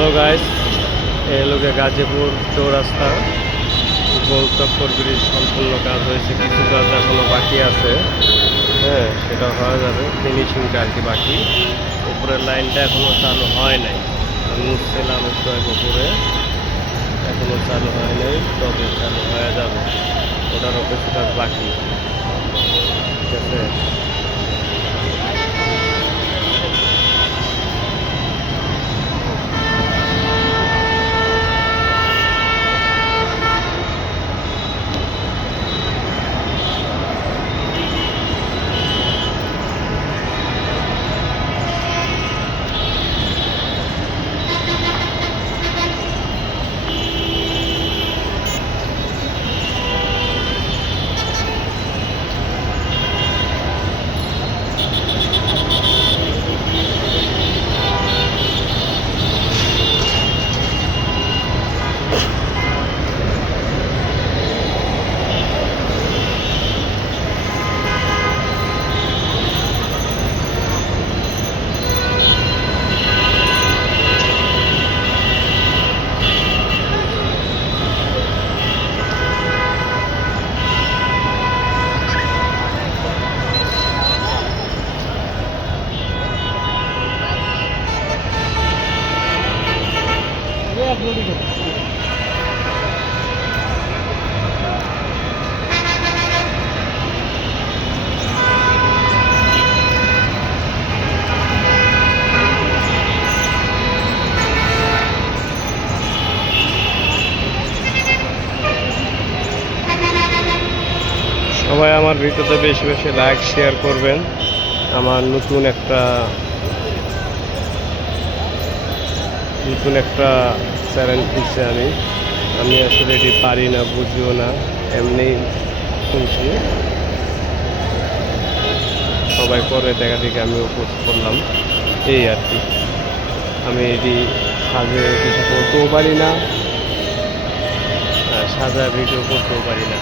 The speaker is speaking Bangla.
হ্যালো গাইস, এই লোকে গাজীপুর চৌরাস্তা গোল চক্কর ব্রিজ সম্পূর্ণ কাজ হয়েছে, কিছু কাজ এখনো বাকি আছে। হ্যাঁ, সেটা হয়ে যাবে, ফিনিশিংটা আর কি বাকি। উপরের লাইনটা এখনো চালু হয় নাই। আমি উঠছিলাম একটু আগে উপরে, এখনো চালু হয় নাই, তবে চালু হয়ে যাবে। ওটারও কিছু কাজ বাকি, ঠিক আছে। সবাই আমার ভিডিওতে বেশি বেশি লাইক শেয়ার করবেন। আমার নতুন একটা চ্যানেল খুলছি আমি আসলে এটি পারি না, বুঝিও না, এমনি শুনছি, সবাই করে দেখা দেখে আমিও পোস্ট করলাম, এই আর কি। আমি এটি সাজে কিছু করতেও পারি না, সাজা ভিডিও করতেও পারি না।